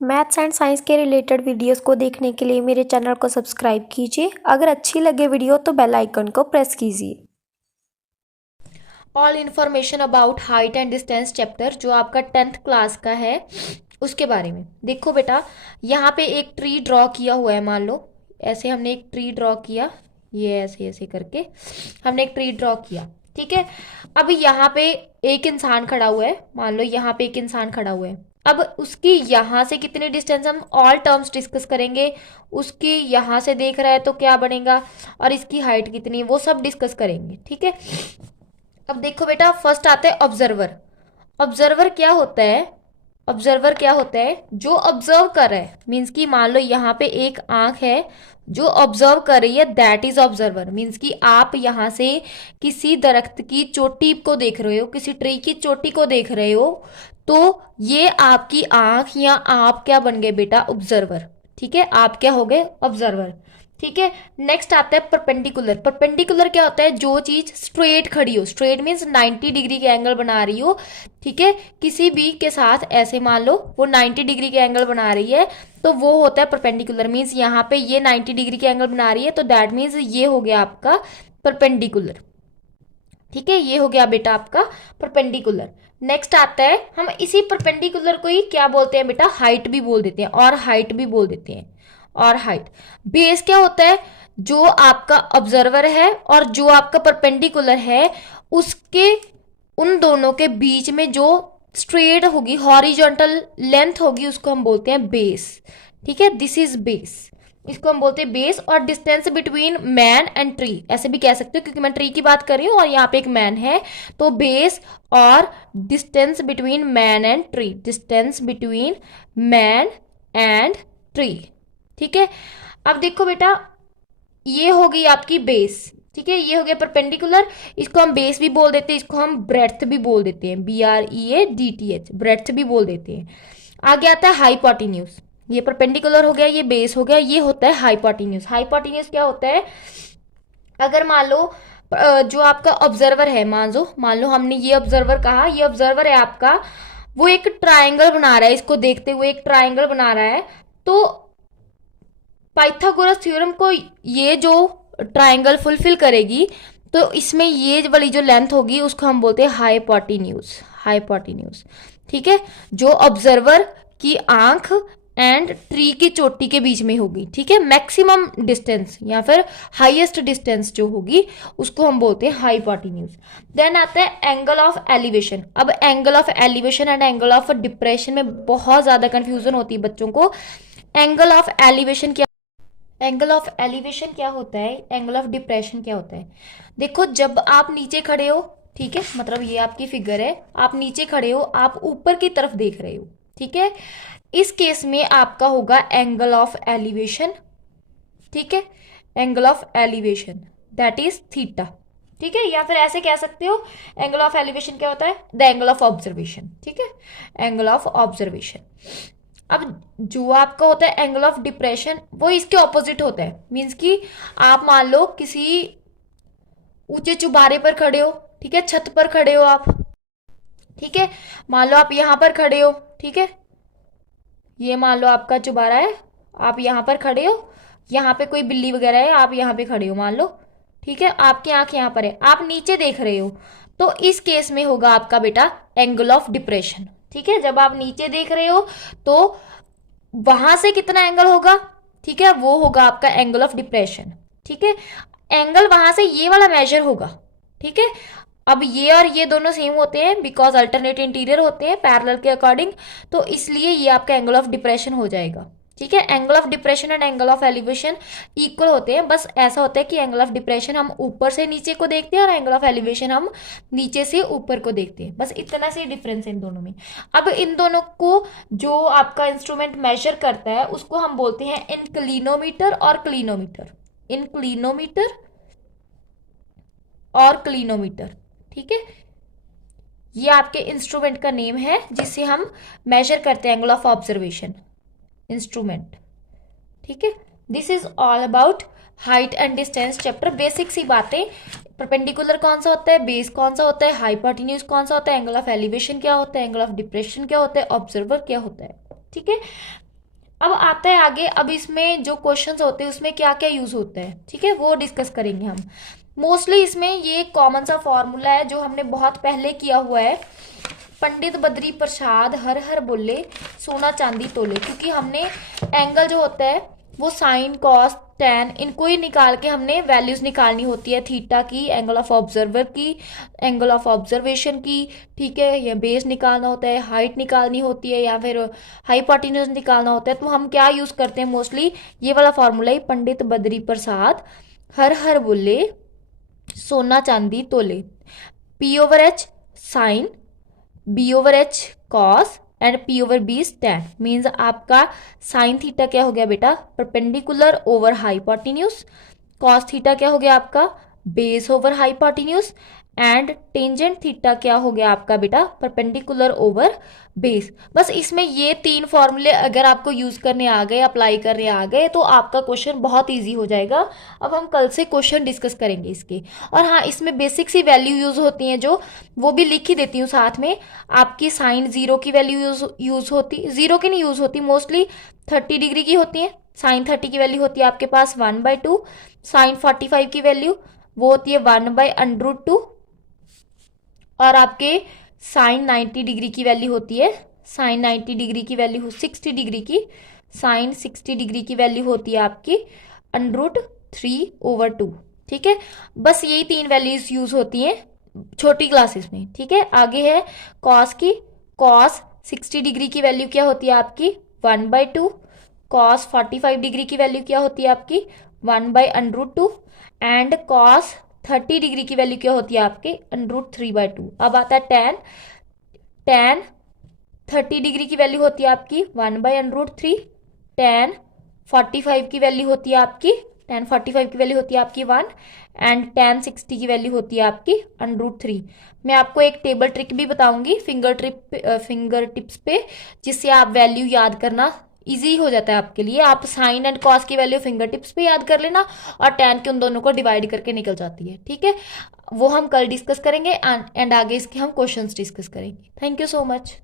Maths and science के related videos को देखने के लिए मेरे चैनल को सब्सक्राइब कीजिए। अगर अच्छी लगे वीडियो तो बेल आइकन को प्रेस कीजिए। All information about height and distance chapter जो आपका 10th क्लास का है उसके बारे में। देखो बेटा, यहाँ पे एक ट्री ड्रॉ किया हुआ है। मान लो ऐसे हमने एक ट्री ड्रॉ किया, ये ऐसे ऐसे करके हमने एक ट्री ड्रॉ किया, ठीक है। अब यहाँ पे एक इंसान खड़ा हुआ है, मान लो यहाँ पे एक इंसान खड़ा हुआ है। अब उसकी यहाँ से कितनी डिस्टेंस, हम ऑल टर्म्स डिस्कस करेंगे। उसकी यहाँ से देख रहा है तो क्या बनेगा, और इसकी हाइट कितनी है वो सब डिस्कस करेंगे, ठीक है। अब देखो बेटा, फर्स्ट आता है ऑब्जर्वर। ऑब्जर्वर क्या होता है? ऑब्जर्वर क्या होता है? जो ऑब्जर्व कर रहा है, मीन्स कि मान लो यहाँ पे एक आंख है जो ऑब्जर्व कर रही है, दैट इज ऑब्जर्वर। मीन्स कि आप यहाँ से किसी दरख्त की चोटी को देख रहे हो, किसी ट्री की चोटी को देख रहे हो, तो ये आपकी आंख या आप क्या बन गए बेटा? ऑब्जर्वर, ठीक है। आप क्या हो गए? ऑब्जर्वर, ठीक है। नेक्स्ट आता है परपेंडिकुलर। परपेंडिकुलर क्या होता है? जो चीज स्ट्रेट खड़ी हो, स्ट्रेट मीन्स 90 डिग्री के एंगल बना रही हो, ठीक है। किसी भी के साथ ऐसे मान लो वो 90 डिग्री के एंगल बना रही है, तो वो होता है परपेंडिकुलर। मीन्स यहाँ पे ये 90 डिग्री के एंगल बना रही है, तो दैट मीन्स ये हो गया आपका परपेंडिकुलर, ठीक है। ये हो गया बेटा आपका परपेंडिकुलर। नेक्स्ट आता है, हम इसी परपेंडिकुलर को ही क्या बोलते हैं बेटा? हाइट भी बोल देते हैं, और हाइट भी बोल देते हैं, और हाइट। बेस क्या होता है? जो आपका ऑब्जर्वर है और जो आपका परपेंडिकुलर है, उसके उन दोनों के बीच में जो स्ट्रेट होगी, हॉरिजॉन्टल लेंथ होगी, उसको हम बोलते हैं बेस, ठीक है। दिस इज बेस, इसको हम बोलते हैं बेस। और distance between man and tree ऐसे भी कह सकते हो, क्योंकि मैं ट्री की बात कर रही हूँ और यहाँ पे एक मैन है, तो बेस और distance between man and tree, distance between man and tree, ठीक है। अब देखो बेटा, ये हो गई आपकी बेस, ठीक है। ये हो गया परपेंडिकुलर, इसको हम बेस भी बोल देते हैं, इसको हम ब्रेड्थ भी बोल देते हैं, BREADTH, ब्रेड्थ भी बोल देते हैं। आगे आता है हाइपोटेन्यूज। ये परपेंडिकुलर हो गया, ये बेस हो गया, ये होता है हाइपोटेन्यूज। हाइपोटेन्यूज क्या होता है? अगर मान लो जो आपका ऑब्जर्वर है, मान लो हमने ये ऑब्जर्वर कहा, ये ऑब्जर्वर है आपका, वो एक ट्राइंगल बना रहा है, इसको देखते हुए एक ट्राइंगल बना रहा है, तो पाइथागोरस थ्योरम को ये जो ट्राइंगल फुलफिल करेगी, तो इसमें ये वाली जो लेंथ होगी उसको हम बोलते हैं हाइपोटेन्यूज, हाइपोटेन्यूज, ठीक है। जो ऑब्जर्वर की आंख एंड ट्री की चोटी के बीच में होगी, ठीक है। मैक्सिमम डिस्टेंस या फिर हाईएस्ट डिस्टेंस जो होगी उसको हम बोलते हैं हाइपोटेन्यूज। देन आता है एंगल ऑफ एलिवेशन। अब angle of elevation and angle of depression में बहुत ज्यादा कंफ्यूजन होती है बच्चों को। एंगल ऑफ एलिवेशन क्या, एंगल ऑफ एलिवेशन क्या होता है, एंगल ऑफ डिप्रेशन क्या होता है? देखो, जब आप नीचे खड़े हो, ठीक है, मतलब ये आपकी फिगर है, आप नीचे खड़े हो, आप ऊपर की तरफ देख रहे हो, ठीक है। इस केस में आपका होगा एंगल ऑफ एलिवेशन, ठीक है। Angle of elevation that is theta, ठीक है। या फिर ऐसे कह सकते हो, एंगल ऑफ एलिवेशन क्या होता है? द एंगल ऑफ ऑब्जर्वेशन, ठीक है, एंगल ऑफ ऑब्जर्वेशन। अब जो आपका होता है एंगल ऑफ डिप्रेशन, वो इसके ऑपोजिट होता है। मीन्स कि आप मान लो किसी ऊंचे चुबारे पर खड़े हो, ठीक है, छत पर खड़े हो आप, ठीक है। मान लो आप यहां पर खड़े हो, ठीक है, ये मान लो आपका चुबारा है, आप यहां पर खड़े हो, यहाँ पे कोई बिल्ली वगैरह है, आप यहाँ पे खड़े हो मान लो, ठीक है, आपकी आंख यहाँ पर है, आप नीचे देख रहे हो, तो इस केस में होगा आपका बेटा एंगल ऑफ डिप्रेशन, ठीक है। जब आप नीचे देख रहे हो तो वहां से कितना एंगल होगा, ठीक है, वो होगा आपका एंगल ऑफ डिप्रेशन, ठीक है। एंगल वहां से ये वाला मेजर होगा, ठीक है। अब ये और ये दोनों सेम होते हैं बिकॉज अल्टरनेट इंटीरियर होते हैं पैरेलल के अकॉर्डिंग, तो इसलिए ये आपका एंगल ऑफ डिप्रेशन हो जाएगा, ठीक है। Angle of depression and angle of elevation equal होते हैं, बस ऐसा होता है कि एंगल ऑफ डिप्रेशन हम ऊपर से नीचे को देखते हैं और एंगल ऑफ एलिवेशन हम नीचे से ऊपर को देखते हैं, बस इतना से डिफरेंस है इन दोनों में। अब इन दोनों को जो आपका इंस्ट्रूमेंट मेजर करता है उसको हम बोलते हैं इंक्लिनोमीटर और क्लिनोमीटर, इंक्लिनोमीटर और क्लिनोमीटर, ठीक है। ये आपके इंस्ट्रूमेंट का नेम है जिससे हम मेजर करते हैं एंगल ऑफ ऑब्जर्वेशन, इंस्ट्रूमेंट, ठीक है। This is all about height and distance chapter. Basic सी बातें, परपेंडिकुलर कौन सा होता है, बेस कौन सा होता है, हाइपोटेन्यूज कौन सा होता है, एंगल ऑफ एलिवेशन क्या होता है, एंगल ऑफ डिप्रेशन क्या होता है, ऑब्जर्वर क्या होता है, ठीक है। अब आता है आगे, अब इसमें जो क्वेश्चंस होते हैं उसमें क्या क्या यूज होता है, ठीक है, वो डिस्कस करेंगे हम। मोस्टली इसमें ये कॉमन सा फॉर्मूला है जो हमने बहुत पहले किया हुआ है, पंडित बद्री प्रसाद हर हर बोले सोना चांदी तोले, क्योंकि हमने एंगल जो होता है वो साइन कॉस टेन इनको ही निकाल के हमने वैल्यूज निकालनी होती है, थीटा की, एंगल ऑफ ऑब्जर्वर की, एंगल ऑफ ऑब्जर्वेशन की, ठीक है, या बेस निकालना होता है, हाइट निकालनी होती है, या फिर हाइपोटेन्यूज निकालना होता है। तो हम क्या यूज करते हैं मोस्टली, ये वाला फॉर्मूला ही, पंडित बद्री प्रसाद हर हर बोले सोना चांदी तोले, P over H sine, B over H cos and P over B tan. Means आपका साइन थीटा क्या हो गया बेटा, perpendicular over hypotenuse, cos theta क्या हो गया आपका, base over hypotenuse, and tangent theta क्या हो गया आपका बेटा, परपेंडिकुलर ओवर बेस। बस इसमें ये तीन फॉर्मूले अगर आपको यूज करने आ गए, अप्लाई करने आ गए, तो आपका क्वेश्चन बहुत इजी हो जाएगा। अब हम कल से क्वेश्चन डिस्कस करेंगे इसके। और हाँ, इसमें बेसिक सी वैल्यू यूज होती हैं जो, वो भी लिख ही देती हूँ साथ में। आपकी साइन जीरो की वैल्यू यूज होती, जीरो की नहीं यूज होती, मोस्टली 30 डिग्री की होती है। साइन 30 की वैल्यू होती है आपके पास 1/2। साइन 45 की वैल्यू वो होती है 1/√2। और आपके साइन 90 डिग्री की वैल्यू होती है, साइन 90 डिग्री की वैल्यू 60 डिग्री की, साइन 60 डिग्री की वैल्यू होती है आपकी √3/2। ठीक है, बस यही तीन वैल्यूज यूज होती हैं छोटी क्लासेस में। ठीक है, आगे है कॉस की। कॉस 60 डिग्री की वैल्यू क्या होती है आपकी 1/2। कॉस 45 डिग्री की वैल्यू क्या होती है आपकी 1/√2। एंड कॉस 30 डिग्री की वैल्यू क्या होती है आपके √3/2। अब आता है टेन। टेन 30 डिग्री की वैल्यू होती है आपकी 1/√3। टेन 45 की वैल्यू होती है आपकी, टेन 45 की वैल्यू होती है आपकी 1। एंड टेन 60 की वैल्यू होती है आपकी √3। मैं आपको एक टेबल ट्रिक भी बताऊंगी फिंगर टिप्स पे, जिससे आप वैल्यू याद करना इजी हो जाता है आपके लिए। आप साइन एंड कॉस की वैल्यू फिंगर टिप्स पे याद कर लेना, और टेन के उन दोनों को डिवाइड करके निकल जाती है। ठीक है, वो हम कल डिस्कस करेंगे, एंड आगे इसके हम क्वेश्चंस डिस्कस करेंगे। Thank you so much.